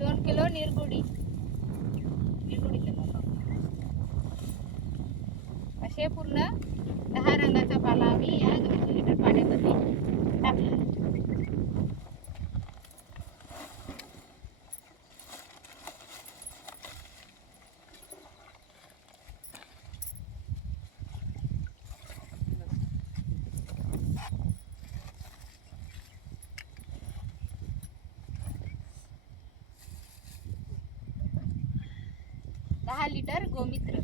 2 kilo Nirgudi असे पूर्ण 10 रंगाचा पाला आम्ही या 200 लिटर पाण्यामध्ये टाकला. दहा लिटर गोमित्र,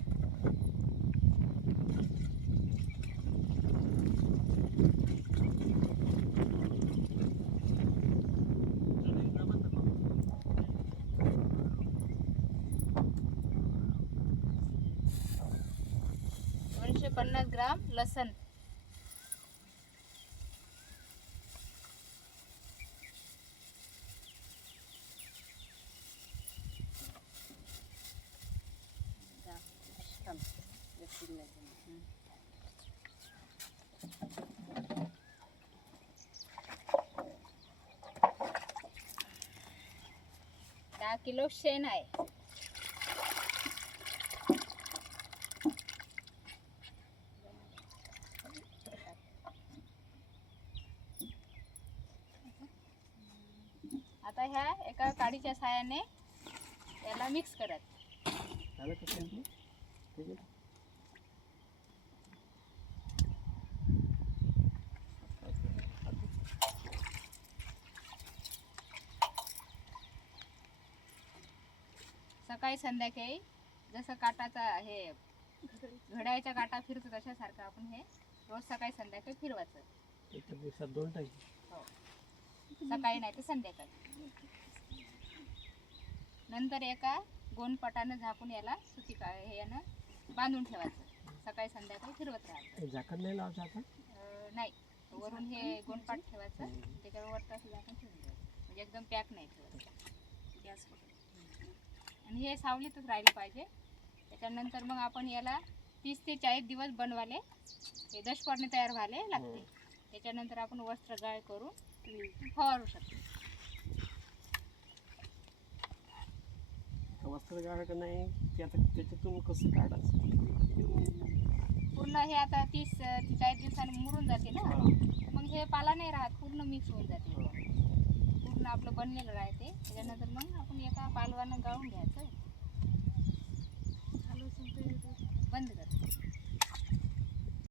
$250 ग्राम लसण, दहा किलो शेण आहे. आता ह्या एका काडीच्या साहाय्याने याला मिक्स करत. सकाळी संध्याकाळी जसं काटाचा हे घड्याळाचा काटा फिरतो तशासारखं आपण हे रोज सकाळी संध्याकाळी फिरवायचं. एका दिवसात 2 टाइम. हो, सकाळी नाही तर संध्याकाळी. नंतर एका गोणपटानं झाकून याला सुती हे यानं बांधून ठेवायचं. सकाळी संध्याकाळी फिरवत राहायचं. झाकण नाही लावायचं आता? नाही, वरून हे गोणपाट ठेवायचं, त्याच्यावर वरतं झाकण ठेवून द्यायचं. म्हणजे एकदम पॅक नाही ठेवायचं गॅस. आणि हे सावलीतच राहिले पाहिजे. त्याच्यानंतर मग आपण याला 30 ते 40 दिवस बनवाले हे दशपर्णी तयार व्हायला लागते. त्याच्यानंतर आपण वस्त्र गाळ करून फवारू शकतो. वस्त्र गाळ का नाही ते आता त्याच्यातून कसं काढायचं? पूर्ण हे आता 30 ते 40 दिवसांनी मुरून जाते ना, मग हे पाला नाही राहत, पूर्ण मिक्स होऊन जाते. पूर्ण आपलं बनलेलं राहते. त्याच्यानंतर मग आपण एका पालवानं गाळून घ्यायचं. बंद कर.